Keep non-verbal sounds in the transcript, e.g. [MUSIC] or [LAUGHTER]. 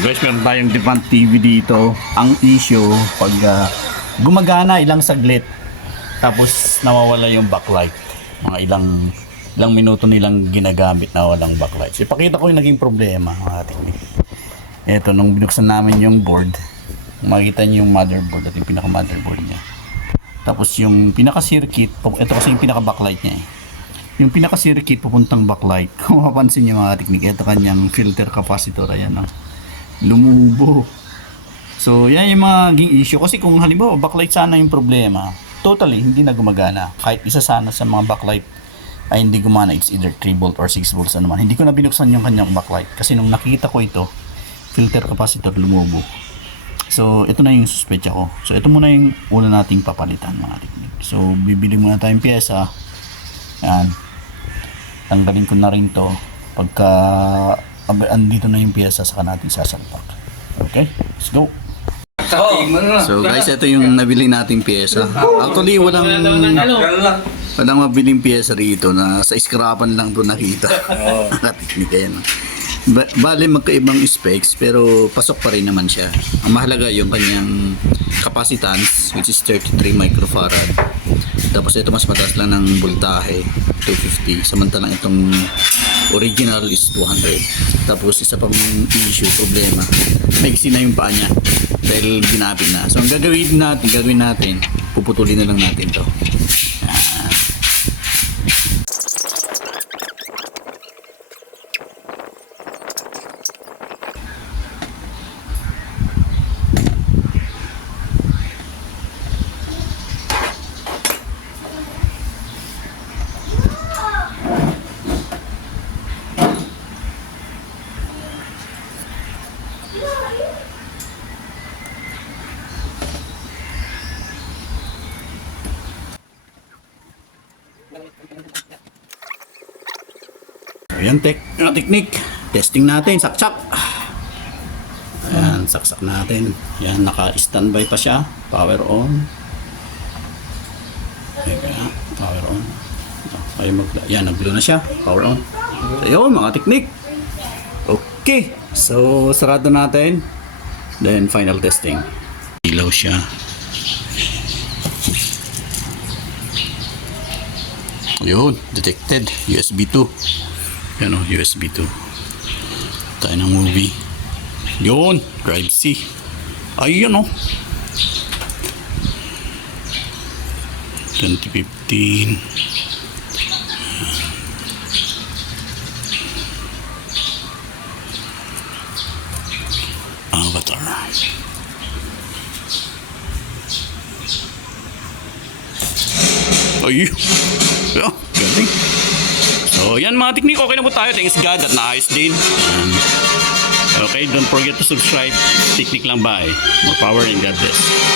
guys, meron tayong Devant TV dito. Ang issue, pag ah, gumagana ilang saglit, tapos nawawala yung backlight. Mga ilang ilang minuto nilang ginagamit na walang backlight. So, ipakita ko yung naging problema mga technique. Ito, nung binuksan namin yung board, makikita niyo yung motherboard at yung pinaka-motherboard niya. Tapos yung pinaka-circuit, ito kasi yung pinaka-backlight niya eh. Yung pinaka-circuit papuntang backlight, [LAUGHS] kung mapapansin niyo mga technique, ito kanyang filter capacitor, ayan ah. Lumubo. So, yan yung mga naging issue. Kasi kung halimbawa, backlight sana yung problema, totally, hindi na gumagana. Kahit isa sana sa mga backlight ay hindi gumana. It's either 3 volt or 6 volts na naman. Hindi ko na binuksan yung kanyang backlight. Kasi nung nakita ko ito, filter capacitor lumubo. So, ito na yung suspecha ko. So, ito muna yung una nating papalitan mga technique. So, bibili muna tayong pyesa. Yan. Tanggalin ko na rin to. Pagka andito na yung pyesa, saka natin sasalpak. Okay? Let's go. So guys, ito yung nabili nating pyesa. Actually, walang walang mabiling pyesa rito na sa scrapan lang to nakita. [LAUGHS] Nakateknika yan. Ba- bale magkaibang specs pero pasok pa rin naman siya. Ang mahalaga yung kanyang capacitance which is 33 microfarad. Tapos ito mas mataas lang ng voltahe 250 samantalang itong original is 200. Tapos isa pang issue problema maiksi na yung paa niya dahil ginapit na. So ang gagawin natin, gagawin natin, puputulin na lang natin to. Ayan, tek uh, technique. Testing natin, saksak. Ayan, saksak natin. Ayan, naka-standby pa siya. Power on. Ayan, power on. Ay, mag Ayan, nag-blue na siya. Power on. So, mga technique. Okay. So, sarado natin. Then, final testing. Ilaw siya. Yun, detected. USB 2. Yan o, USB 2. Tayo ng movie. Yun, Drive C. Ayun o. 2015. Avatar. Ayun. [LAUGHS] Yeah, galing. So, yan mga teknik. Okay na po tayo. Thanks God at naayos din. Um, okay, don't forget to subscribe. Teknik lang bye. More power and God bless.